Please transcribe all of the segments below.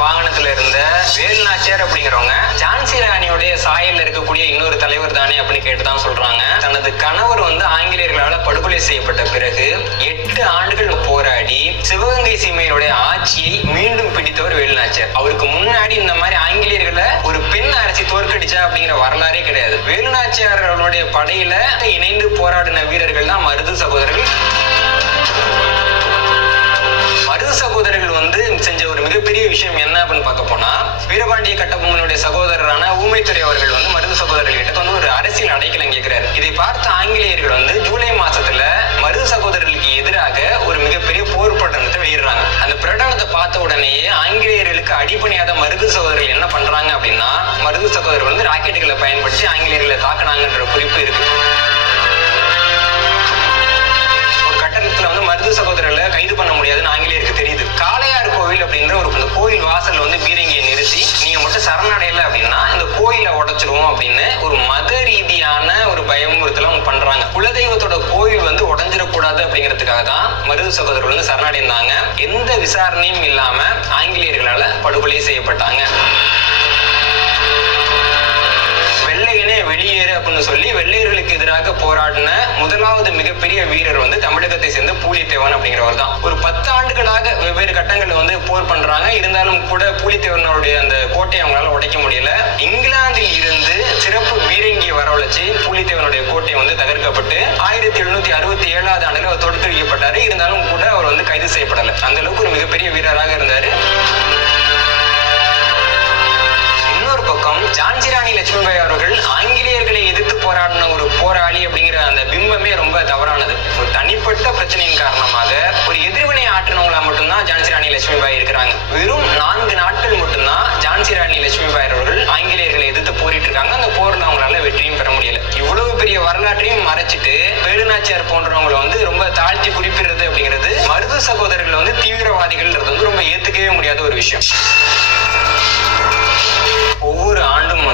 வாகனத்துல இருந்த வேலுநாச்சியார் அப்படிங்கிறவங்க ஜான்சி ராணியுடைய சாயல்ல இருக்கக்கூடிய இன்னொரு தலைவர் தானே அப்படின்னு கேட்டுதான் சொல்றாங்க. தனது கணவர் ஆங்கிலேயர்களால் படுகொலை செய்யப்பட்ட பிறகு 8 ஆண்டுகள் போராடி சிவகங்கை சீமையினுடைய ஆட்சியை மீண்டும் பிடித்தவர் வேலுநாச்சியார். அவருக்கு முன்னாடி இந்த மாதிரி ஆங்கிலேயர்களை ஒரு பெண் அரசி தோற்கடிச்சா அப்படிங்கிற வரலாறே கிடையாது. வேலுநாச்சியார் அவருடைய படையில இணைந்து போராடின வீரர்கள் தான் மருது சகோதரர்கள். மருது சகோதரர்கள் செஞ்ச ஒரு மிகப்பெரிய விஷயம் என்ன அப்படின்னு பார்க்க போனா, வீரபாண்டிய கட்டபொம்மனுடைய சகோதரரான ஊமைத்துறை அவர்கள் மருது சகோதரர்கள் கிட்ட ஒரு அரசியல் அடைக்கலம் கேட்கிறாரு. இதை பார்த்த ஆங்கிலேயர்கள் ஜூலை மாசத்துல மருது சகோதரர்களுக்கு எதிராக ஒரு மிகப்பெரிய போர் பிரகடனத்தை வெளியிடுறாங்க. அந்த பிரகடனத்தை பார்த்த உடனேயே ஆங்கிலேயர்களுக்கு அடிப்பணியாத மருது சகோதரர்கள் என்ன பண்றாங்க அப்படின்னா, மருது சகோதரர்கள் ராக்கெட்டுகளை பயன்படுத்தி ஆங்கிலேயர்களை தாக்குனாங்கன்ற குறிப்பு இருக்கு. மருது சகோதரர்களை கைது பண்ண முடியாதுன்னு ஆங்கிலேயருக்கு தெரியுது. காளையார் கோவில் அப்படின்ற ஒரு கோயில் வாசல் பீரங்கியை நிறுத்தி நீங்க மட்டும் சரணடையல அப்படின்னா இந்த கோயிலை உடைச்சிருவோம் அப்படின்னு ஒரு மத ரீதியான ஒரு பயமுறுத்தல அவங்க பண்றாங்க. குலதெய்வத்தோட கோயில் உடைஞ்சிடக்கூடாது அப்படிங்கிறதுக்காக தான் மருது சகோதரர்கள் சரணடைந்தாங்க. எந்த விசாரணையும் இல்லாம ஆங்கிலேயர்களால படுகொலை செய்யப்பட்டாங்க. வெள்ளையனே வெளியேறு அப்படின்னு சொல்லி வெள்ளையர்களுக்கு எதிராக போராடின முதலாவது மிகப்பெரிய வீரர் தமிழகத்தை சேர்ந்த பூலித்தேவன் அப்படிங்கிறவர் தான். ஒரு 10 ஆண்டுகளாக வெவ்வேறு கட்டங்கள்ல போர் பண்றாங்க. இருந்தாலும் கூட பூலித்தேவனுடைய அந்த கோட்டையை அவங்களால உடைக்க முடியல. இங்கிலாந்தில் இருந்து சிறப்பு பீரங்கியை வரவழைச்சு பூலித்தேவனுடைய கோட்டை தகர்க்கப்பட்டு 1767 ஆண்டுல அவர் தோற்கடிக்கப்பட்டாரு. இருந்தாலும் கூட அவர் கைது செய்யப்படல. அந்த அளவுக்கு ஒரு மிகப்பெரிய வீரராக இருந்தாரு. பக்கம் ஜான்சி ராணி லட்சுமிபாய் அவர்கள் ஆங்கிலேயர்களை எதிர்த்து போராடின ஒரு போராளி அப்படிங்கிற அந்த பிம்பமே ரொம்ப தவறானது. ஒரு தனிப்பட்ட பிரச்சனையின் காரணமாக ஒரு எதிர்வினை ஆற்றினவங்களா மட்டும்தான் ஜான்சி ராணி லட்சுமிபாய் இருக்கிறாங்க. வெறும் 4 நாட்கள் மட்டும்தான் ஜான்சி ராணி லட்சுமிபாய் அவர்கள் ஆங்கிலேயர்களை எதிர்த்து போரிட்டு இருக்காங்க. அந்த போர்ல அவங்களால வெற்றியும் பெற முடியல. இவ்வளவு பெரிய வரலாற்றையும் மறைச்சிட்டு வேலுநாச்சியார் போன்றவங்களை ரொம்ப தாழ்த்தி குறிப்பிடுறது அப்படிங்கிறது மருது சகோதரர்கள் தீவிரவாதிகள் ரொம்ப ஏத்துக்கவே முடியாத ஒரு விஷயம். ஒவ்வொரு ஆண்டும்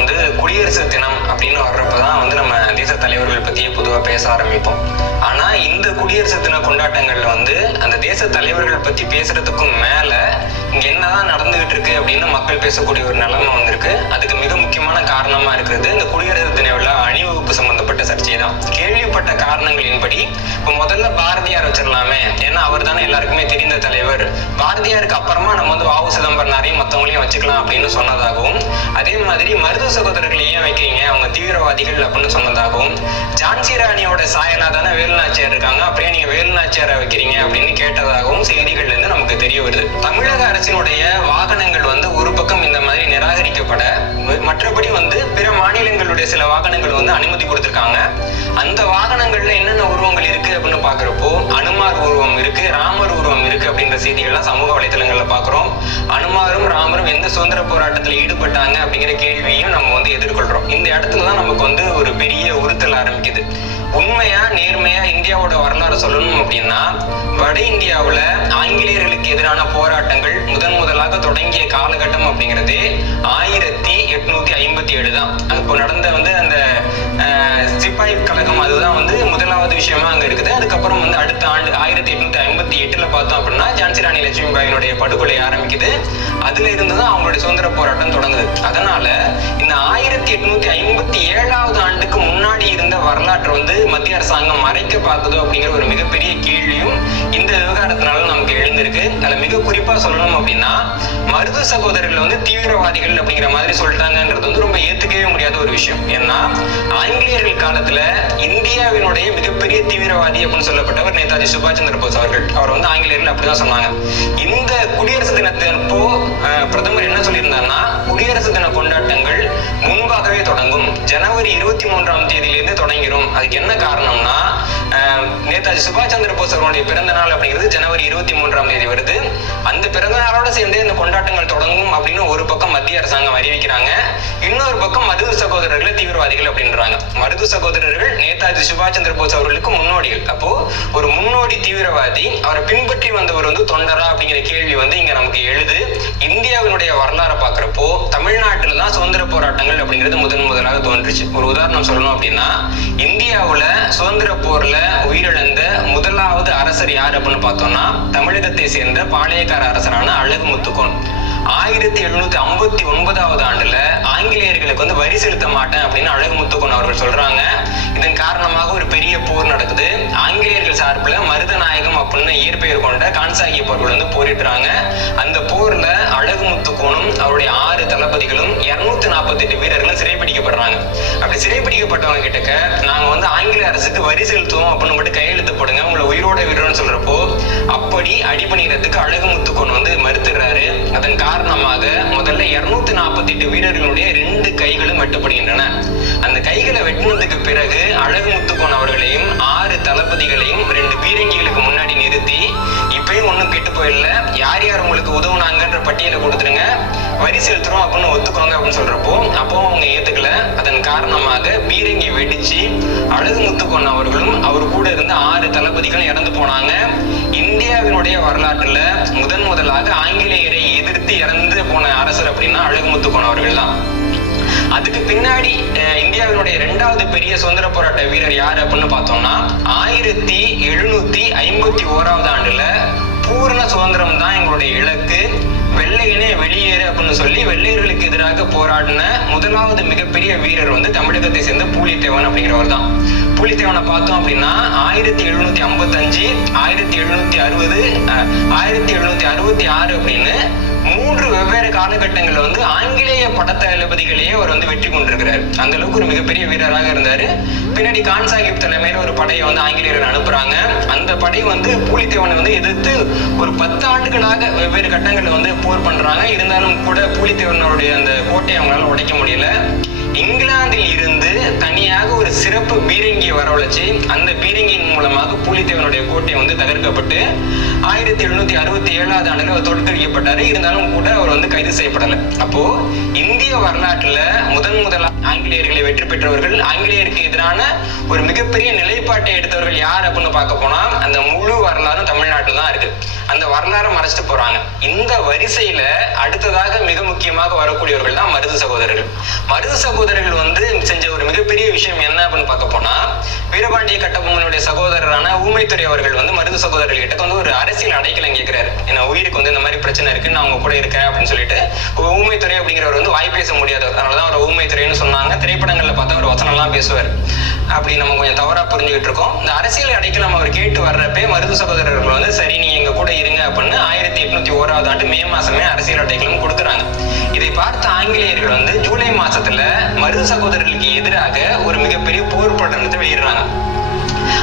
குடியரசு தினம் அப்படின்னு வர்றப்பதான் நம்ம தேச தலைவர்கள் பத்தியே பொதுவா பேச ஆரம்பிப்போம். ஆனா இந்த குடியரசு தின கொண்டாட்டங்கள்ல அந்த தேச தலைவர்கள் பத்தி பேசுறதுக்கும் மேல இங்க என்னதான் நடந்துகிட்டு இருக்கு அப்படின்னு மக்கள் பேசக்கூடிய ஒரு நிலைமை வந்திருக்கு. அதுக்கு மிக முக்கியமான காரணமா இருக்கிறது இந்த குடியரசு தின விழா அணிவகுப்பு சம்பந்தப்பட்ட சர்ச்சை தான். கேள்விப்பட்ட காரணங்களின்படி இப்ப முதல்ல பாரதியார் வச்சிடலாமே, ஏன்னா அவர் தானே எல்லாருக்குமே தெரிந்த தலைவர். பாரதியாருக்கு அப்புறமா நம்ம வ.உ. சிதம்பரனாரையும் மற்றவங்களையும் வச்சுக்கலாம் அப்படின்னு சொன்னதாகவும், அதே மாதிரி மருது சகோதரர்கள் ஏன் வைக்கிறீங்க, அவங்க தீவிரவாதிகள் அப்படின்னு சொன்னதாகவும், ஜான்சி ராணியோட சாயலா தானே வேலுநாச்சியார் இருக்காங்க, அப்படியே நீங்க வேலுநாச்சியாரை வைக்கிறீங்க அப்படின்னு கேட்டதாகவும் செய்திகள்ல இருந்து நமக்கு தெரிய வருது. தமிழக அரசினுடைய வாகனங்கள் ஒரு பக்கம் இந்த மாதிரி நிராகரிக்கப்பட, மற்றபடி பிற மாநிலங்களுடைய சில வாகனங்கள் அனுமதி கொடுத்திருக்காங்க. அந்த வாகனங்கள்ல என்னென்ன உருவங்கள் இருக்கு அப்படின்னு பாக்குறப்போ அனுமார் உருவம் இருக்கு, ராமர் உருவம் இருக்கு அப்படின்ற செய்திகள்லாம் சமூக வலைதளங்கள்ல பாக்குறோம். அனுமாரும் ராமரும் எந்த சுதந்திர போராட்டத்தில் ஈடுபட்டாங்க அப்படிங்கிற கேள்வியும் நம்ம எதிர்கொள்றோம். இந்த இடத்துலதான் நமக்கு ஒரு பெரிய உறுத்தல் ஆரம்பிக்குது. உண்மையா நேர்மையா இந்தியாவோட வரலாறு சொல்லணும் அப்படின்னா, வட இந்தியாவுல ஆங்கிலேயர்களுக்கு எதிரான போராட்டங்கள் முதலாக தொடங்கிய காலகட்டம் அப்படிங்கிறது 1857 தான். அப்போ நடந்த அந்த சிப்பாய் கழகம் அதுதான் முதலாவது விஷயமா அங்க இருக்குது. அதுக்கப்புறம் அடுத்த ஆண்டு 1858 பார்த்தோம் அப்படின்னா ஜான்சி ராணி லட்சுமிபாயினுடைய படுகொலை ஆரம்பிக்குது. அதுல இருந்துதான் அவங்களுடைய சுதந்திர போராட்டம் தொடங்குது. அதனால இந்த 1857 ஆண்டுக்கு முன்னாடி இருந்த வரலாற்று மத்திய அரசாங்கம் மறைக்க பார்க்குதோ அப்படிங்கிற ஒரு மிகப்பெரிய கேள்வியும் இந்த விவகாரத்தினால நமக்கு எழுந்திருக்கு. அதுல மிக குறிப்பா சொல்லணும் அப்படின்னா, மருது சகோதரர்கள் தீவிரவாதிகள் அப்படிங்கிற மாதிரி சொல்லிட்டாங்கன்றது ரொம்ப ஏத்துக்கவே முடியாத ஒரு விஷயம். ஏன்னா ஆங்கிலேயர்கள் காலத்துல இந்தியாவினுடைய மிகப்பெரிய தீவிரவாதி அப்படின்னு சொல்லப்பட்டவர் நேதாஜி சுபாஷ் சந்திர போஸ் அவர்கள். அவர் ஆங்கிலேயர்கள் அப்படிதான் சொன்னாங்க. இந்த குடியரசு தினத்தப்போ பிரதமர் என்ன சொல்லியிருந்தாருன்னா, குடியரசு தின கொண்டாட்டங்கள் முன்பாகவே தொடங்கும், ஜனவரி 23ஆம் தேதியிலிருந்து தொடங்கிடும். அதுக்கு என்ன காரணம்னா, நேதாஜி சுபாஷ் சந்திர போஸ் அவருடைய பிறந்த நாள் அப்படிங்கிறது ஜனவரி 23 வருது. அந்த பிறந்த நாளோட சேர்ந்து இந்த கொண்டாட்டங்கள் தொடங்கும் அப்படின்னு ஒரு பக்கம் மத்திய அரசாங்கம் அறிவிக்கிறாங்க. இன்னொரு பக்கம் மருது சகோதரர்களை தீவிரவாதிகள் அப்படின்றாங்க. மருது சகோதரர்கள் நேதாஜி சுபாஷ் சந்திர போஸ் அவர்களுக்கு முன்னோடிகள். அப்போ ஒரு முன்னோடி தீவிரவாதி, அவரை பின்பற்றி வந்தவர் தொண்டரா அப்படிங்கிற கேள்வி இங்க நமக்கு எழுது. இந்தியாவினுடைய வரலாறை பாக்குறப்போ தமிழ்நாட்டில் தான் சுதந்திர போராட்டங்கள் அப்படிங்கிறது முதலாக தோன்றுச்சு. ஒரு உதாரணம் சொல்லணும் அப்படின்னா, இந்தியாவுல சுதந்திர போர்ல உயிரிழந்த முதலாவது அரசர் யார் அப்படின்னு பார்த்தோம்னா தமிழகத்தை சேர்ந்த பாளையக்கார அரசரான அழகு முத்துக்கோன். 1759 ஆண்டுல ஆங்கிலேயர்களுக்கு வரி செலுத்த மாட்டேன் அப்படின்னு அழகு முத்துக்கோன் அவர்கள் சொல்றாங்க. இதன் காரணமாக ஒரு பெரிய போர் நடக்குது. ஆங்கிலேயர்கள் சார்பில் மருதநாயகம் அப்படின்னு இயற்பெயர் கொண்ட கான்சாகிப் அவர்கள் போரிடுறாங்க. அந்த போர்ல அழகு முத்துக்கோனும் அவருடைய 6 தளபதிகளும் 248 வீரர்களும் சிறைப்பிடிக்கப்படுறாங்க. அப்படி சிறைப்பிடிக்கப்பட்டவங்க கிட்டக்க நாங்க ஆங்கில அரசுக்கு வரி செலுத்துவோம் அப்படின்னு மட்டும் கையெழுத்து போடுங்க, உங்களை உயிரோட விடுறோம்னு சொல்றப்போ அப்படி அடிபணிகிறதுக்கு அழகு முத்துக்கோன் மறுத்துறாரு. அதன் காரணமாக முதல்ல 248 வீரர்களுடைய 2 கைகளும் வெட்டப்படுகின்றன. அந்த கைகளை வெட்டினதுக்கு பிறகு அழகு முத்துக்கோன் அவர்களையும் 6 தளபதிகளையும் 2 பீரங்கிகளுக்கு முன்னாடி நிறுத்தி, இப்பயும் ஒன்னும் கெட்டு போயிடல, யார் யார் உங்களுக்கு உதவுனாங்கன்ற பட்டியலை கொடுத்துருங்க, வரி செலுத்துறோம் அப்படின்னு ஒத்துக்கோங்க அப்படின்னு சொல்றப்போ அப்போ அவங்க ஏத்துக்கல. அதன் காரணமாக பீரங்கி வெடிச்சு அழகு முத்துக்கோன் அவர்களும் அவர் கூட இருந்த 6 தளபதிகளும் இறந்து போனாங்க. இந்தியாவினுடைய வரலாற்றுல முதலாக ஆங்கிலேயரை எதிர்த்து இறந்து போன அரசர் அப்படின்னா அழகு முத்துக்கோன் அவர்கள் தான். அதுக்கு பின்னாடி இந்தியாவினுடைய 2வது பெரிய சுதந்திர போராட்ட வீரர் யாரு அப்படின்னு பார்த்தோம்னா 1751 ஆண்டுல பூர்ண சுதந்திரம் தான் எங்களுடைய இலக்கு, வெள்ளையனே வெளியேறு அப்படின்னு சொல்லி வெள்ளையர்களுக்கு எதிராக போராடின முதலாவது மிகப்பெரிய வீரர் தமிழகத்தை சேர்ந்த பூலித்தேவன் அப்படிங்கிறவர் தான். பூலித்தேவனை பார்த்தோம் அப்படின்னா 1755, 1760, 1766 அப்படின்னு 3 வெவ்வேறு காலகட்டங்கள்ல ஆங்கிலேய படத்தளபதிகளையே அவர் வெற்றி கொண்டிருக்கிறார். அந்த அளவுக்கு ஒரு மிகப்பெரிய வீரராக இருந்தாரு. பின்னாடி கான் சாஹிப் தலைமையில ஒரு படையை ஆங்கிலேயர்கள் அனுப்புறாங்க. அந்த படை பூலித்தேவனை எதிர்த்து ஒரு 10 ஆண்டுகளாக வெவ்வேறு கட்டங்கள்ல போர் பண்றாங்க. இருந்தாலும் கூட பூலித்தேவனுடைய அந்த கோட்டையை அவங்களால உடைக்க முடியல. இங்கிலாந்தில் இருந்து தனியாக ஒரு சிறப்பு பீரங்கியை வரவழைச்சு அந்த பீரங்கியின் மூலமாக பூலித்தேவனுடைய கோட்டை தகர்க்கப்பட்டு 1767 ஆண்டுல அவர் தோற்கடிக்கப்பட்டாரு. இருந்தாலும் கூட அவர் கைது செய்யப்படல. அப்போ இந்திய வரலாற்றுல முதலாக ஆங்கிலேயர்களை வெற்றி பெற்றவர்கள், ஆங்கிலேயருக்கு எதிரான ஒரு மிகப்பெரிய நிலைப்பாட்டை எடுத்தவர்கள் யார் அப்படின்னு பார்க்க போனா அந்த முழு வரலாறும் தமிழ்நாட்டில் தான் இருக்கு. அந்த வரலாறை மறைச்சிட்டு போறாங்க. இந்த வரிசையில அடுத்ததாக மிக முக்கியமாக வரக்கூடியவர்கள் தான் மருது சகோதரர்கள். மருது சகோதரர்கள் செஞ்ச ஒரு மிகப்பெரிய விஷயம் என்ன அப்படின்னு பார்க்க போனா, வீரபாண்டிய கட்டபொம்மனுடைய சகோதரரான ஊமைத்துறை அவர்கள் மருது சகோதரர்கள் கிட்ட ஒரு அரசியல் அடைக்கலம் கேட்கிறாரு. என்ன உயிருக்கு இந்த மாதிரி பிரச்சனை இருக்கு, நான் அவங்க கூட இருக்கேன் அப்படின்னு சொல்லிட்டு. ஊமைத்துறை அப்படிங்கிறவர் வாய் பேச முடியாதவர், அதனாலதான் அவர் ஊமைத்துறைன்னு சொன்னாங்க. திரைப்படங்கள்ல பார்த்தா அவர் வசனம் எல்லாம் பேசுவார். அப்படி நம்ம கொஞ்சம் தவறா புரிஞ்சுக்கிட்டு இருக்கோம். இந்த அரசியல் அடைக்கலம் அவர் கேட்டு வர்றப்பே மருது சகோதரர்கள் சரி நீ எங்க கூட இருங்க அப்படின்னு 1801 ஆண்டு மே மாசமே அரசியல் அடைக்கலம் கொடுக்குறாங்க. இதை பார்த்த ஆங்கிலேயர்கள் ஜூலை மாசத்துல மருது சகோதரர்களுக்கு எதிராக ஒரு மிகப்பெரிய போர் பிரகடனத்தை வெளியிடுறாங்க.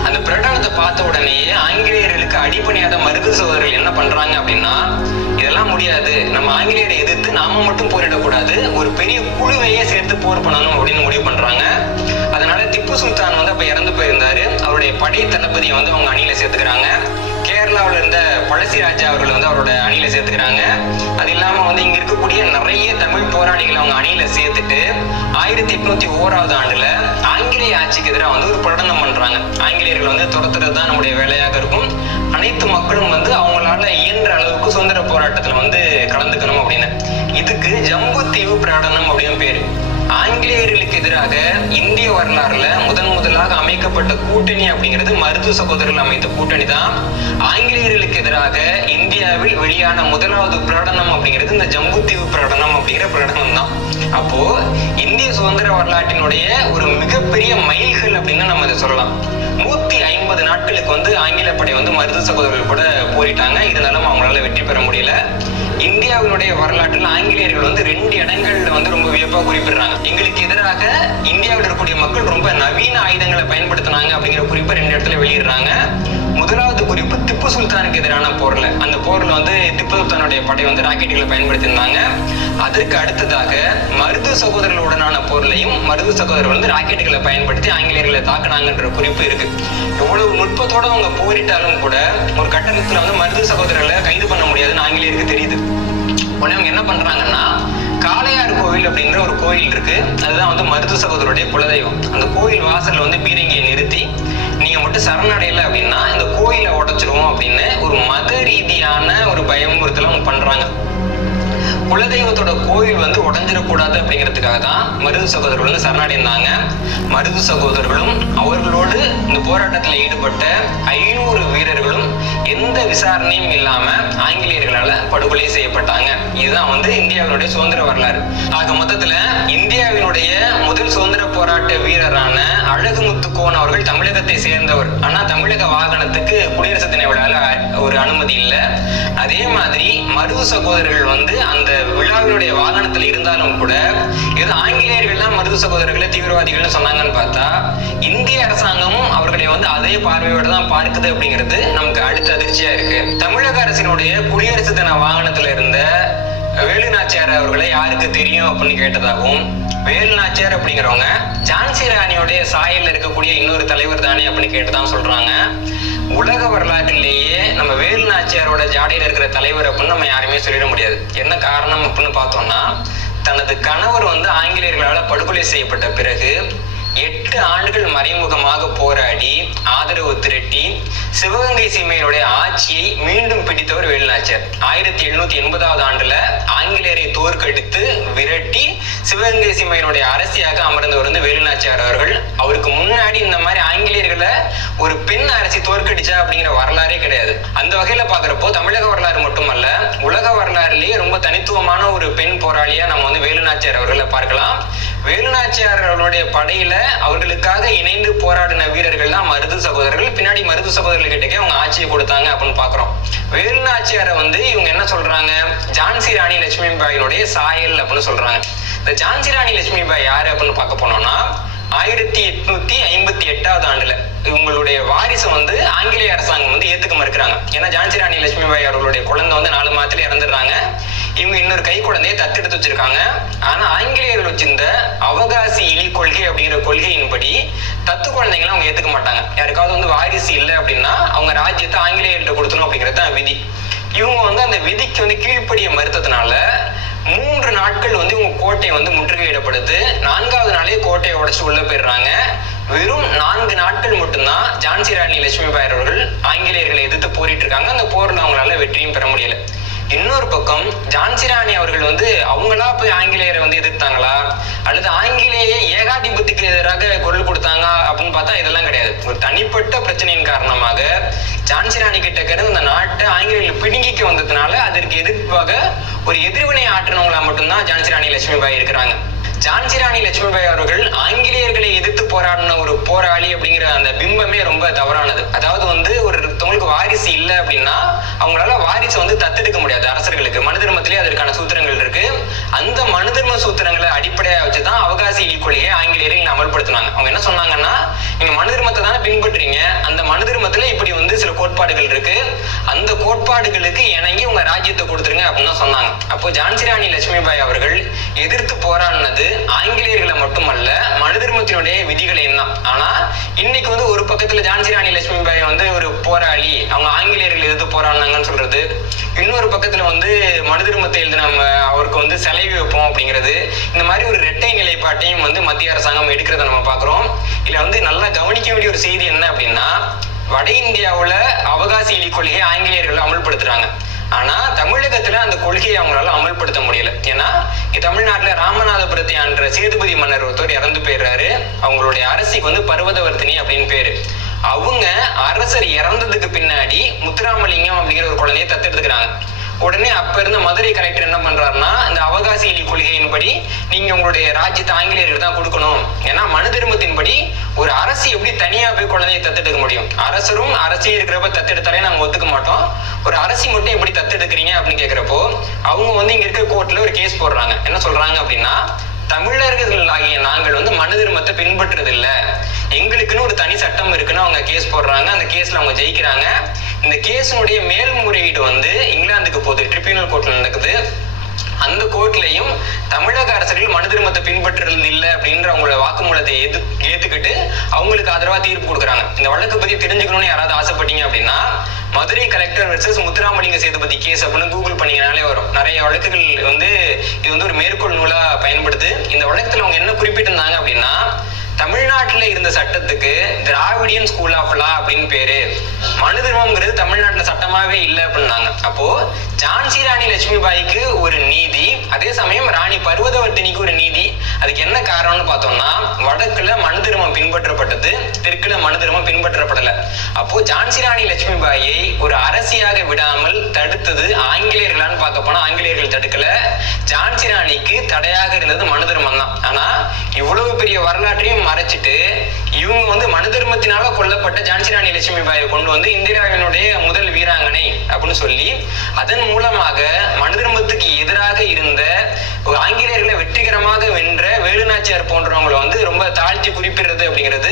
அந்த பிரகடனத்தை பார்த்த உடனேயே ஆங்கிலேயர்களுக்கு அடிபணியாத மருது சகோதரர்கள் என்ன பண்றாங்க அப்படின்னா, இதெல்லாம் முடியாது, நம்ம ஆங்கிலேயரை எதிர்த்து நாம மட்டும் போரிடக்கூடாது, ஒரு பெரிய குழுவையே சேர்த்து போர் பண்ணணும் அப்படின்னு முடிவு பண்றாங்க. அதனால திப்பு சுல்தான் அப்ப இறந்து போயிருந்தாரு. அவருடைய படை தளபதியை அவங்க அணியில சேர்த்துக்கிறாங்க. கேரளாவில் இருந்த பழசி ராஜா அவர்கள் அவரோட அணியில சேர்த்துக்கிறாங்க. அது இல்லாம இங்க இருக்கக்கூடிய நிறைய தமிழ் போராளிகள் அவங்க அணியில சேர்த்துட்டு 1801 ஆண்டுல ஆங்கிலேய ஆட்சிக்கு எதிராக ஒரு பிரகடனம் பண்றாங்க. ஆங்கிலேயர்கள் துரத்துறது தான் நம்முடைய வேலையாக இருக்கும், அனைத்து மக்களும் அவங்களால இயன்ற அளவுக்கு சுதந்திர போராட்டத்துல கலந்துக்கணும் அப்படின்னு. இதுக்கு ஜம்பு தீவு பிரகடனம் அப்படின்னு பேரு. ஆங்கிலேயர்களுக்கு எதிராக இந்திய வரலாறுல முதலாக அமைக்கப்பட்ட கூட்டணி அப்படிங்கிறது மருது சகோதரர்கள் அமைத்த கூட்டணி தான். ஆங்கிலேயர்களுக்கு எதிராக இந்தியாவில் வெளியான முதலாவது பிரகடனம் அப்படிங்கிறது இந்த ஜம்புத்தீவு பிரகடனம் அப்படிங்கிற பிரகடனம் தான். அப்போ இந்திய சுதந்திர வரலாற்றினுடைய ஒரு மிகப்பெரிய மைல்கல் அப்படின்னு நம்ம இதை சொல்லலாம். 150 நாட்களுக்கு ஆங்கில படை மருது சகோதரர்கள் கூட போரிட்டாங்க. இருந்தாலும் அவங்களால வெற்றி பெற முடியல. இந்தியாவினுடைய வரலாற்றில் ஆங்கிலேயர்கள் 2 இடங்கள்ல ரொம்ப வியப்பா குறிப்பிடுறாங்க. எங்களுக்கு எதிராக இந்தியாவில் இருக்கக்கூடிய மக்கள் ரொம்ப நவீன ஆயுதங்களை பயன்படுத்தினாங்க அப்படிங்கிற குறிப்பை 2 இடத்துல வெளியிடுறாங்க. முதலாவது குறிப்பு திப்பு சுல்தானுக்கு எதிரான போர்ல, அந்த போர்ல வந்து திப்பு சுல்தானுடைய படை வந்து ராக்கெட்டுகளை பயன்படுத்தியிருந்தாங்க. அதற்கு அடுத்ததாக மருது சகோதரர்களுடனான போர்லையும் மருது சகோதரர்கள் வந்து ராக்கெட்டுகளை பயன்படுத்தி ஆங்கிலேயர்களை தாக்குனாங்கன்ற குறிப்பு இருக்கு. எவ்வளவு நுட்பத்தோட அவங்க போரிட்டாலும் கூட ஒரு கட்டணத்துல வந்து மருது சகோதரர்களை கைது பண்ண முடியாதுன்னு ஆங்கிலேயருக்கு தெரியுது. உடனே அவங்க என்ன பண்றாங்கன்னா, காளையார் கோவில் அப்படின்ற ஒரு கோயில் இருக்கு, அதுதான் வந்து மருது சகோதரருடைய குலதெய்வம். அந்த கோயில் வாசல்ல வந்து பீரங்கியை நிறுத்தி, நீங்க மட்டும் சரணடையல அப்படின்னா இந்த கோயிலை உடைச்சிருவோம் அப்படின்னு ஒரு மத ரீதியான ஒரு பயமுறுத்தல அவங்க பண்றாங்க. குலதெய்வத்தோட கோயில் வந்து உடஞ்சிடக்கூடாது அப்படிங்கிறதுக்காக தான் மருது சகோதரர்கள் வந்து சரணடைந்தாங்க. மருது சகோதரர்களும் அவர்களோடு இந்த போராட்டத்தில் ஈடுபட்ட 500 வீரர்களும் எந்த விசாரணையும் இல்லாம ஆங்கிலேயர்களால படுகொலை செய்யப்பட்டாங்க. இதுதான் வந்து இந்தியாவினுடைய சுதந்திர வரலாறு. ஆக மொத்தத்துல இந்தியாவினுடைய முதல் சுதந்திர போராட்ட வீரரான அழகுமுத்துக்கோன் அவர்கள் தமிழகத்தை சேர்ந்தவர். ஆனா தமிழக வாகனத்துக்கு குடியரசு தின விழால ஒரு அனுமதி இல்லை. அதே மாதிரி மருது சகோதரர்கள் வந்து அந்த விழாவினுடைய வாகனத்துல இருந்தாலும் கூட இது ஆங்கிலேயர்கள் தான் மருது சகோதரர்களை தீவிரவாதிகள்னு சொன்னாங்கன்னு பார்த்தா இந்திய அரசாங்கமும் அவர்களை வந்து அதே பார்வையோட தான் பார்க்குது அப்படிங்கிறது நமக்கு அடுத்த அதிர்ச்சியா இருக்கு. தமிழக அரசினுடைய குடியரசு தின வாகனத்துல இருந்த வேலு நாச்சியார் அவர்களை யாருக்கு தெரியும் அப்படின்னு கேட்டதாகவும், வேலு நாச்சியார் அப்படிங்கிறவங்க ஜான்சி ராணியோடைய சாயல்ல இருக்கக்கூடிய இன்னொரு தலைவர் தானே அப்படின்னு கேட்டதான் சொல்றாங்க. உலக வரலாற்றிலேயே நம்ம வேலு நாச்சியாரோட ஜாடையில இருக்கிற தலைவர் அப்படின்னு நம்ம யாருமே சொல்லிட முடியாது. என்ன காரணம் அப்படின்னு பார்த்தோம்னா, தனது கணவர் வந்து ஆங்கிலேயர்களால படுகொலை செய்யப்பட்ட பிறகு 8 ஆண்டுகள் மறைமுகமாக போராடி ஆதரவு திரட்டி சிவகங்கை சீமையினுடைய ஆட்சியை மீண்டும் பிடித்தவர் வேலு நாச்சியார். 1780ஆவது ஆண்டுல ஆங்கிலேயரை தோற்கடித்து விரட்டி சிவகங்கை சீமையினுடைய அரசியாக அமர்ந்தவர் வந்து வேலு நாச்சியார் அவர்கள். அவருக்கு முன்னாடி இந்த மாதிரி ஆங்கிலேயர்களை ஒரு பெண் அரசி தோற்கடிச்சா அப்படிங்கிற வரலாறே கிடையாது. அந்த வகையில பாக்குறப்போ தமிழக வரலாறு மட்டுமல்ல, உலக வரலாறுலயே ரொம்ப தனித்துவமான ஒரு பெண் போராளியா நம்ம வந்து வேலு நாச்சியார் அவர்களை பார்க்கலாம். வேலு நாச்சியார் அவர்களுடைய படையில அவர்களுக்காக இணைந்து போராடின வீரர்கள் தான் மருது சகோதரர்கள். பின்னாடி மருது சகோதரர்கள் கிட்டக்கே அவங்க ஆட்சியை கொடுத்தாங்க அப்படின்னு பாக்குறோம். வேலு நாச்சியாரை வந்து இவங்க என்ன சொல்றாங்க, ஜான்சி ராணி லட்சுமிபாயினுடைய சாயல் அப்படின்னு சொல்றாங்க. இந்த ஜான்சி ராணி லட்சுமிபாய் யாரு அப்படின்னு பார்க்க போனோம்னா, 1858ஆவது ஆண்டுல இவங்களுடைய வாரிசு வந்து ஆங்கிலேய அரசாங்கம் வந்து ஏத்துக்க மறுக்கிறாங்க. ஏன்னா ஜான்சி ராணி லட்சுமிபாய் அவர்களுடைய குழந்தை வந்து 4 மாதத்துல இறந்துடுறாங்க. இவங்க இன்னொரு கை குழந்தையை தத்தெடுத்து வச்சிருக்காங்க. ஆனா ஆங்கிலேயர்கள் வச்சிருந்த அவகாசி இழி கொள்கை அப்படிங்கிற கொள்கையின்படி தத்து குழந்தைங்களை அவங்க ஏத்துக்க மாட்டாங்க. யாருக்காவது வந்து வாரிசு இல்லை அப்படின்னா அவங்க ராஜ்யத்தை ஆங்கிலேயர்கிட்ட கொடுத்தணும் அப்படிங்கிறது தான் விதி. இவங்க வந்து அந்த விதிக்கு வந்து கீழ்ப்படிய மறுத்ததுனால 3 நாட்கள் வந்து இவங்க கோட்டை வந்து முற்றுகையிடப்படுது. 4வது நாளே கோட்டையை உடைச்சு உள்ள போயிடுறாங்க. வெறும் 4 நாட்கள் மட்டும்தான் ஜான்சி ராணி லட்சுமிபாய் அவர்கள் ஆங்கிலேயர்களை எதிர்த்து போரிட்டு இருக்காங்க. அந்த போர்ல அவங்களால வெற்றியும் பெற முடியல. இன்னொரு பக்கம் ஜான்சி ராணி அவர்கள் வந்து அவங்களா போய் ஆங்கிலேயரை வந்து எதிர்த்தாங்களா அல்லது ஆங்கிலேய ஏகாதிபத்தியத்துக்கு எதிராக குரல் கொடுத்தாங்க அப்படின்னு பார்த்தா இதெல்லாம் கிடையாது. ஒரு தனிப்பட்ட பிரச்சனையின் காரணமாக ஜான்சி ராணி கிட்ட இருந்து இந்த நாட்டை ஆங்கிலேயர்கள் பிடுங்கிக்க வந்ததுனால அதற்கு எதிர்ப்பாக ஒரு எதிர்வினை ஆற்றினவங்களா மட்டும்தான் ஜான்சி ராணி லட்சுமிபாய் இருக்கிறாங்க. ஜான்சி ராணி லட்சுமிபாய் அவர்கள் ஆங்கிலேயர்களை எதிர்த்து போராடின ஒரு போராளி அப்படிங்கிற அந்த பிம்பமே ரொம்ப தவறானது. அதாவது வந்து ஒருத்தவங்களுக்கு வாரிசு இல்லை அப்படின்னா அவங்களால வாரிசை வந்து தத்தெடுக்க முடியாது. அரசர்களுக்கு மனு தர்மத்திலேயே அதற்கான சூத்திரங்கள் இருக்கு. அந்த மனு தர்ம சூத்திரங்களை அடிப்படையாக வச்சுதான் அவகாசி இழி கொள்கையை ஆங்கிலேயர்கள் அமல்படுத்தினாங்க. அவங்க என்ன சொன்னாங்கன்னா, நீங்க மனு தர்மத்தை தானே பின்பற்றுறீங்க, அந்த மனு தர்மத்துல இப்படி வந்து சில கோட்பாடுகள் இருக்கு, அந்த கோட்பாடுகளுக்கு இணங்கி உங்க ராஜ்யத்தை கொடுத்துருங்க அப்படின்னு சொன்னாங்க. அப்போ ஜான்சி ராணி லட்சுமிபாய் அவர்கள் எதிர்த்து போராடினது ஆங்கிலேயர்களை மட்டுமல்ல, மனு தர்மத்தினுடைய விதிகளையும் தான். ஆனா இன்னைக்கு வந்து ஒரு பக்கத்துல ஜான்சி ராணி லட்சுமிபாய் வந்து ஒரு போராளி, அவங்க ஆங்கிலேயர்கள் எதிர்த்து போராடினாங்கன்னு சொல்றது, இன்னொரு பக்கத்துல வந்து மனு தர்மத்தை எழுதி நம்ம அவருக்கு வந்து சிலை வைப்போம் அப்படிங்கிறது, இந்த மாதிரி ஒரு இரட்டை நிலைப்பாட்டையும் வந்து மத்திய அரசாங்கம் எடுக்கிறத நம்ம பாக்குறோம். இதுல வந்து நல்லா கவனிக்க வேண்டிய ஒரு செய்தி என்ன அப்படின்னா, வட இந்தியாவுல அவகாசி இழி கொள்கையை ஆங்கிலேயர்கள் அமல்படுத்துறாங்க. ஆனா தமிழகத்துல அந்த கொள்கையை அவங்களால அமல்படுத்த முடியல. ஏன்னா தமிழ்நாட்டுல ராமநாதபுரத்தை ஆண்ட சேதுபதி மன்னர் ஒருத்தர் இறந்து போயிடுறாரு. அவங்களுடைய அரசிக்கு வந்து பர்வதவர்த்தினி அப்படின்னு பேரு. அவங்க அரசர் இறந்ததுக்கு பின்னாடி முத்துராமலிங்கம் அப்படிங்கிற ஒரு குழந்தைய தத்தெடுத்துக்கிறாங்க. உடனே அப்ப இருந்த மதுரை கலெக்டர் என்ன பண்றாருன்னா, இந்த அவகாசி இழி கொள்கையின்படி நீங்க உங்களுடைய ராஜ்யத்தை ஆங்கிலேயர்கள் தான் கொடுக்கணும். ஏன்னா மனு தர்மத்தின்படி ஒரு அரசு எப்படி தனியா போய் குழந்தையை தத்தெடுக்க முடியும், அரசரும் அரசியும் இருக்கிறப்ப தத்தெடுத்தாலே நாங்க ஒத்துக்க மாட்டோம், ஒரு அரசி மட்டும் எப்படி தத்தெடுக்கிறீங்க அப்படின்னு கேட்கிறப்போ அவங்க வந்து இங்க இருக்க கோர்ட்ல ஒரு கேஸ் போடுறாங்க. என்ன சொல்றாங்க அப்படின்னா, தமிழர்கள் ஆகிய நாங்கள் வந்து மனு தர்மத்தை பின்பற்றுறது இல்ல, எங்களுக்குன்னு ஒரு தனி சட்டம் இருக்குன்னு அவங்க கேஸ் போடுறாங்க. அந்த கேஸ்ல அவங்க ஜெயிக்கிறாங்க. இந்த கேஸினுடைய மேல்முறையீடு வந்து இங்கிலாந்துக்கு போகுது, ட்ரிபியூனல் கோர்ட்ல நடக்குது. அந்த கோர்ட்லயும் தமிழக அரசுகள் மனு தர்மத்தை பின்பற்றுறது இல்லை அப்படின்ற அவங்களோட வாக்குமூலத்தை ஏத்துக்கிட்டு அவங்களுக்கு ஆதரவா தீர்ப்பு கொடுக்குறாங்க. இந்த வழக்கு பத்தி தெரிஞ்சுக்கணும்னு யாராவது ஆசைப்பட்டீங்க அப்படின்னா Madurai collector versus Muthuramalinga Sethupathi case அப்படின்னு கூகுள் பண்ணீங்கனாலே வரும். நிறைய வழக்குகள் வந்து இது வந்து ஒரு மேற்கோள் நூலா பயன்படுது. இந்த வழக்கத்துல அவங்க என்ன குறிப்பிட்டிருந்தாங்க அப்படின்னா, தமிழ்நாட்டுல இருந்த சட்டத்துக்கு திராவிடியன் ஸ்கூல் ஆஃப் லா அப்படின்னு பேரு, மனு தர்மம்ங்கிறது தமிழ்நாட்டுல சட்டமாவே இல்லை அப்படின்னாங்க. அப்போ ஜான்சி ராணி லட்சுமி பாய்க்கு ஒரு நீதி, அதே சமயம் ராணி பர்வதவர்த்தினிக்கு ஒரு நீதி. அதுக்கு என்ன காரணம்னு பார்த்தோம்னா, வடக்குல மனு தர்மம் பின்பற்றப்பட்டது, தெற்குல மனு தர்மம் பின்பற்றப்படல. அப்போ ஜான்சி ராணி லட்சுமி பாயை ஒரு அரசியாக விடாமல் தடுத்தது ஆங்கிலேயர்களான்னு பார்க்க போனா ஆங்கிலேயர்கள் தடுக்கல, ஜான்சி ராணிக்கு தடையாக இருந்தது மனு தர்மம் தான். ஆனா இவ்வளவு பெரிய வரலாற்றையும் மறைச்சிட்டு இவங்க வந்து மனு தர்மத்தினால கொல்லப்பட்ட ஜான்சி ராணி லட்சுமி பாயை கொண்டு வந்து இந்திராவினுடைய முதல் வீராங்கனை அப்படின்னு சொல்லி அதன் மூலமாக மனு தர்மத்துக்கு எதிராக இருந்த ஆங்கிலேயர்களை வெற்றிகரமாக வென்ற வேலுநாச்சியார் போன்றவங்களை வந்து ரொம்ப தாழ்த்தி குறிப்பிடுறது அப்படிங்கிறது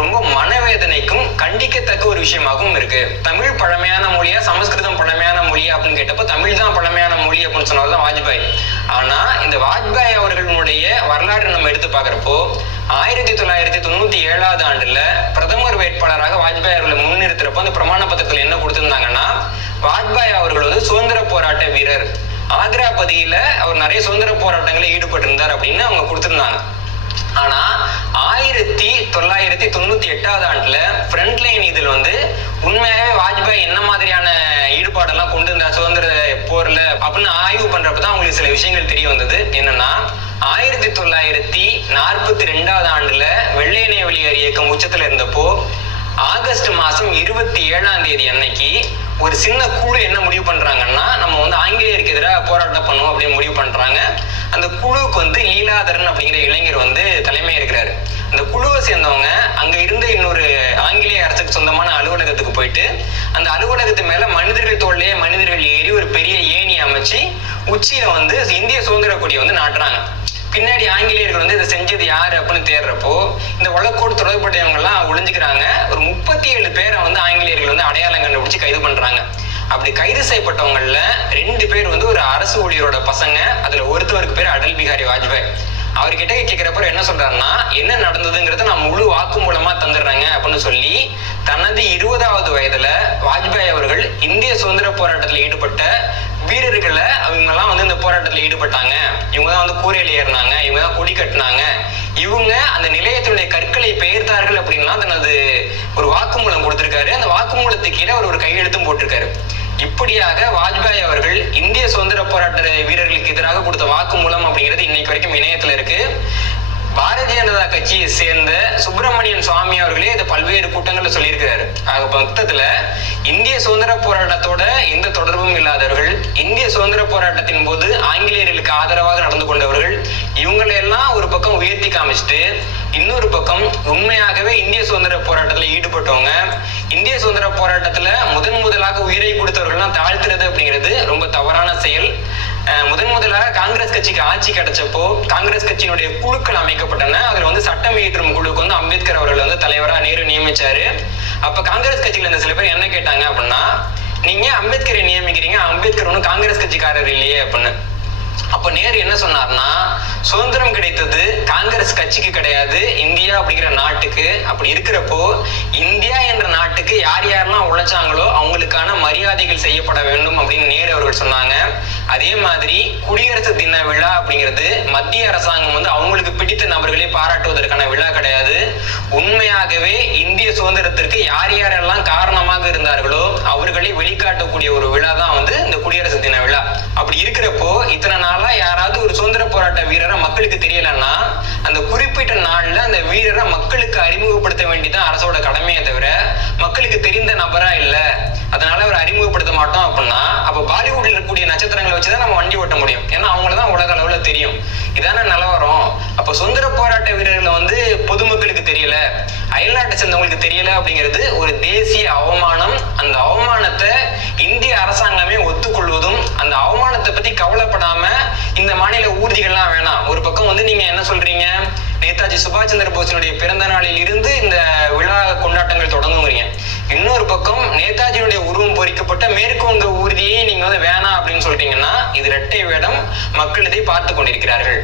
ரொம்ப மனவேதனைக்கும் கண்டிக்கத்தக்க ஒரு விஷயமாகவும் இருக்கு. தமிழ் பழமையான மொழியா சமஸ்கிருதம் பழமையான மொழியா அப்படின்னு கேட்டப்போ தமிழ் தான் பழமையான மொழி அப்படின்னு சொன்னதான் வாஜ்பாய். ஆனா இந்த வாஜ்பாய் அவர்களுடைய வரலாறு நம்ம எடுத்து பாக்குறப்போ 1997 ஆண்டுல பிரதமர் வேட்பாளராக வாஜ்பாய் அவர்களை முன்னிறுத்துறப்போ அந்த பிரமாண பத்திரத்துல என்ன கொடுத்திருந்தாங்கன்னா, வாஜ்பாய் அவர்கள் வந்து சுதந்திர போராட்ட வீரர், ஆக்ரா பகுதியில அவர் நிறைய சுதந்திர போராட்டங்களில் ஈடுபட்டு இருந்தார் அப்படின்னு அவங்க கொடுத்திருந்தாங்க. ஆனா 1998 ஆண்டுல ஃப்ரண்ட் லைன் இதில் வந்து உண்மையாவே வாஜ்பாய் என்ன மாதிரியான ஈடுபாடெல்லாம் கொண்டு இருந்தார் சுதந்திர போர்ல அப்படின்னு ஆய்வு பண்றப்பதான் அவங்களுக்கு சில விஷயங்கள் தெரிய வந்தது. என்னன்னா 1942 ஆண்டுல வெள்ளையனே வெளியேறு இயக்கம் உச்சத்துல இருந்தப்போ ஆகஸ்ட் மாசம் 27 அன்னைக்கு ஒரு சின்ன குழு என்ன முடிவு பண்றாங்கன்னா, நம்ம வந்து ஆங்கிலேயருக்கு எதிராக போராட்டம் பண்ணுவோம் அப்படின்னு முடிவு பண்றாங்க. அந்த குழுவுக்கு வந்து லீலாதரன் அப்படிங்கிற இளைஞர் வந்து தலைமை இருக்கிறாரு. அந்த குழுவை சேர்ந்தவங்க அங்க இருந்த இன்னொரு ஆங்கிலேய அரசுக்கு சொந்தமான அலுவலகத்துக்கு போயிட்டு அந்த அலுவலகத்து மேல மனிதர்கள் தோல்லையே மனிதர்கள் ஏறி ஒரு பெரிய ஏணி அமைச்சு உச்சியில வந்து இந்திய சுதந்திர கொடியை வந்து நாட்டுறாங்க. பின்னாடி ஆங்கிலேயர்கள் வந்து இதை செஞ்சது யாரு அப்படின்னு தேடுறப்போ இந்த வழக்கோடு தொடர்புடையவங்க எல்லாம் ஒளிஞ்சுக்கிறாங்க. ஒரு 37 பேரை வந்து ஆங்கிலேயர்கள் வந்து அடையாளம் கண்டுபிடிச்சு கைது பண்றாங்க. அப்படி கைது செய்யப்பட்டவங்கல 2 பேர் வந்து ஒரு அரசு ஊழியரோட பசங்க. அதுல ஒருத்தவருக்கு பேர் அடல் பிகாரி வாஜ்பாய். அவர்கிட்ட கேட்கிறப்ப என்ன சொல்றாருன்னா, என்ன நடந்ததுங்கிறத நான் முழு வாக்கு மூலமா தந்துடுறேங்க அப்படின்னு சொல்லி தனது 20வது வயதுல வாஜ்பாய் அவர்கள் இந்திய சுதந்திர போராட்டத்தில் ஈடுபட்ட வீரர்களை அவங்க எல்லாம் வந்து இந்த போராட்டத்தில் ஈடுபட்டாங்க, இவங்க தான் வந்து கூரையில ஏறினாங்க, இவங்க தான் கொடி கட்டினாங்க, இவங்க அந்த நிலையத்தினுடைய கற்களை பெயர்த்தார்கள் அப்படின்லாம் தனது ஒரு வாக்குமூலம் கொடுத்திருக்காரு. அந்த வாக்குமூலத்துக்கு கீழே அவர் ஒரு கையெழுத்தும் போட்டிருக்காரு. இப்படியாக வாஜ்பாய் அவர்கள் இந்திய சுதந்திர போராட்ட வீரர்களுக்கு எதிராக கொடுத்த வாக்குமூலம் அப்படிங்கிறது இன்னைக்கு வரைக்கும் இணையத்துல இருக்கு. பாரதிய ஜனதா கட்சியை சேர்ந்த சுப்பிரமணியன் சுவாமி அவர்களே இதை பல்வேறு கூட்டங்கள்ல சொல்லியிருக்கிறாரு. ஆக மொத்தத்துல இந்திய சுதந்திர போராட்டத்தோட எந்த தொடர்பும் இல்லாதவர்கள், இந்திய சுதந்திர போராட்டத்தின் போது ஆங்கிலேயர்களுக்கு ஆதரவாக நடந்து கொண்டவர்கள், இவங்களெல்லாம் ஒரு பக்கம் உயர்த்தி காமிச்சிட்டு இன்னொரு பக்கம் உண்மையாகவே இந்திய சுதந்திர போராட்டத்துல ஈடுபட்டவங்க, இந்திய சுதந்திர போராட்டத்துல முதலாக உயிரை கொடுத்தவர்கள்லாம் தாழ்த்துறது அப்படிங்கிறது ரொம்ப தவறான செயல். முதலாக காங்கிரஸ் கட்சிக்கு ஆட்சி கிடைச்சப்போ காங்கிரஸ் கட்சியினுடைய குழுக்கள் அமைக்கப்பட்டன. அதுல வந்து சட்டம் இயற்றும் குழுக்கு வந்து அம்பேத்கர் அவர்கள் வந்து தலைவரா நேரு நியமிச்சாரு. அப்ப காங்கிரஸ் கட்சியில இருந்த சில பேர் என்ன கேட்டாங்க அப்படின்னா, நீங்க அம்பேத்கரை நியமிக்கிறீங்க, அம்பேத்கர் ஒன்னும் காங்கிரஸ் கட்சிக்காரர் இல்லையே அப்படின்னு. அப்ப நேரு என்ன சொன்னார்னா, சுதந்திரம் கிடைத்தது காங்கிரஸ் கட்சிக்கு கிடையாது, இந்தியா அப்படிங்கிற நாட்டுக்கு. அப்படி இருக்கிறப்போ இந்தியா என்ற நாட்டுக்கு யார் யாரெல்லாம் உழைச்சாங்களோ அவங்களுக்கான மரியாதைகள் செய்யப்பட வேண்டும் அப்படின்னு நேரு அவர்கள் சொன்னாங்க. அதே மாதிரி குடியரசு தின விழா அப்படிங்கிறது மத்திய அரசாங்கம் வந்து அவங்களுக்கு பிடித்த நபர்களை பாராட்டுவதற்கான விழா கிடையாது. உண்மையாகவே இந்திய சுதந்திரத்திற்கு யார் யாரெல்லாம் காரணமாக இருந்தார்களோ அவர்களை வெளிக்காட்டக்கூடிய ஒரு விழா தான் வந்து இந்த குடியரசு தின விழா. அப்படி இருக்கிறப்போ இத்தனை நாளா யாராவது ஒரு சுதந்திர போராட்ட வீரரை மக்களுக்கு தெரியலன்னா அந்த குறிப்பிட்ட நாள்ல அந்த வீரரை மக்களுக்கு அறிமுகப்படுத்த வேண்டியதான் அரசோட கடமையை தவிர மக்களுக்கு தெரிந்த நபரா இல்ல அதனால அவர் அறிமுகப்படுத்த மாட்டோம் அப்படின்னா, அப்ப பாலிவுட்ல இருக்கக்கூடிய நட்சத்திரங்களை வச்சுதான் நம்ம வண்டி ஓட்ட முடியும். ஏன்னா அவங்களதான் உலக அளவுல தெரியும். இதான நிலவரம். அப்ப சுதந்திர போராட்ட வீரர்களை வந்து பொதுமக்களுக்கு தெரியல, அயல்நாட்டை சேர்ந்தவங்களுக்கு தெரியல அப்படிங்கிறது ஒரு தேசிய அவமானம். அந்த அவமானத்தை இந்திய அரசாங்கமே ஒத்துக்கொள்வதும், அந்த அவமானத்தை பத்தி கவலைப்படாம இந்த மாநில ஊர்திகள்லாம் வேணாம், ஒரு பக்கம் பக்கம் வந்து நீங்க என்ன சொல்றீங்க, நேதாஜி சுபாஷ் சந்திர போஸினுடைய பிறந்த நாளில் இருந்து இந்த விழா கொண்டாட்டங்கள் தொடங்குங்கிறீங்க. இன்னொரு பக்கம் நேதாஜியுடைய உருவம் பொறிக்கப்பட்ட மேற்கு வங்க ஊர்தியை நீங்க வந்து வேணாம் அப்படின்னு சொல்றீங்கன்னா இது இரட்டை வேடம். மக்கள் இதை பார்த்து கொண்டிருக்கிறார்கள்.